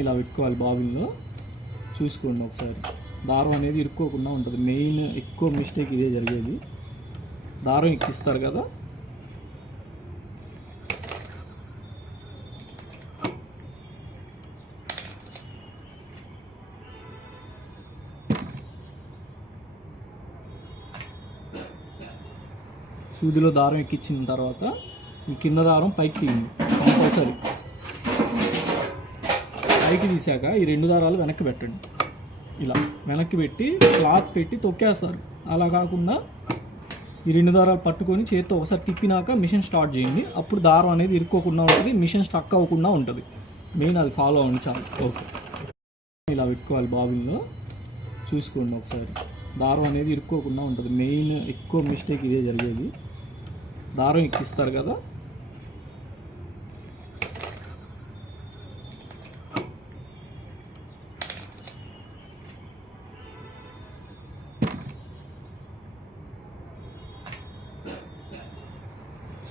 ఇలా పెట్టుకోవాలి బాబిన్లో. చూసుకోండి ఒకసారి, దారం అనేది ఇరుక్కోకుండా ఉంటుంది. మెయిన్ ఎక్కువ మిస్టేక్ ఇదే జరిగేది. దారం ఎక్కిస్తారు కదా, సూదిలో దారం ఎక్కించిన తర్వాత ఈ కింద దారం పైకి తీయండి కంపల్సరీ. పైకి తీసాక ఈ 2 దారాలు వెనక్కి పెట్టండి. ఇలా వెనక్కి పెట్టి క్లాత్ పెట్టి తొక్కేస్తారు. అలా కాకుండా ఈ 2 దారాలు పట్టుకొని చేతితో ఒకసారి తిప్పినాక మిషన్ స్టార్ట్ చేయండి. అప్పుడు దారం అనేది ఇరుక్కోకుండా ఉంటుంది, మిషన్ స్ట్రక్ అవ్వకుండా ఉంటుంది. మెయిన్ అది ఫాలో అవ్వండి చాలు. ఓకే, ఇలా పెట్టుకోవాలి బాబిన్లో. చూసుకోండి ఒకసారి, దారం అనేది ఇరుక్కోకుండా ఉంటుంది. మెయిన్ ఎక్కువ మిస్టేక్ ఇదే జరిగేది. దారం ఎక్కిస్తారు కదా,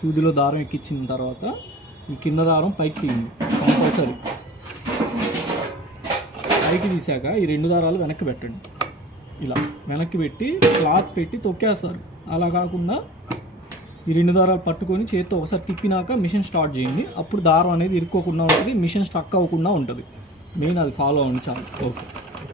సూదిలో దారం ఎక్కించిన తర్వాత ఈ కింద దారం పైకి తీయండి కంపల్సరీ. పైకి తీసాక ఈ 2 దారాలు వెనక్కి పెట్టండి. ఇలా వెనక్కి పెట్టి క్లాత్ పెట్టి తొక్కేస్తారు. అలా కాకుండా ఈ 2 దారాలు పట్టుకొని చేతితో ఒకసారి తిప్పినాక మిషన్ స్టార్ట్ చేయండి. అప్పుడు దారం అనేది ఇరుక్కోకుండా ఉంటుంది, మిషన్ స్ట్రక్ అవ్వకుండా ఉంటుంది. మెయిన్ అది ఫాలో అవ్వండి చాలు. ఓకే.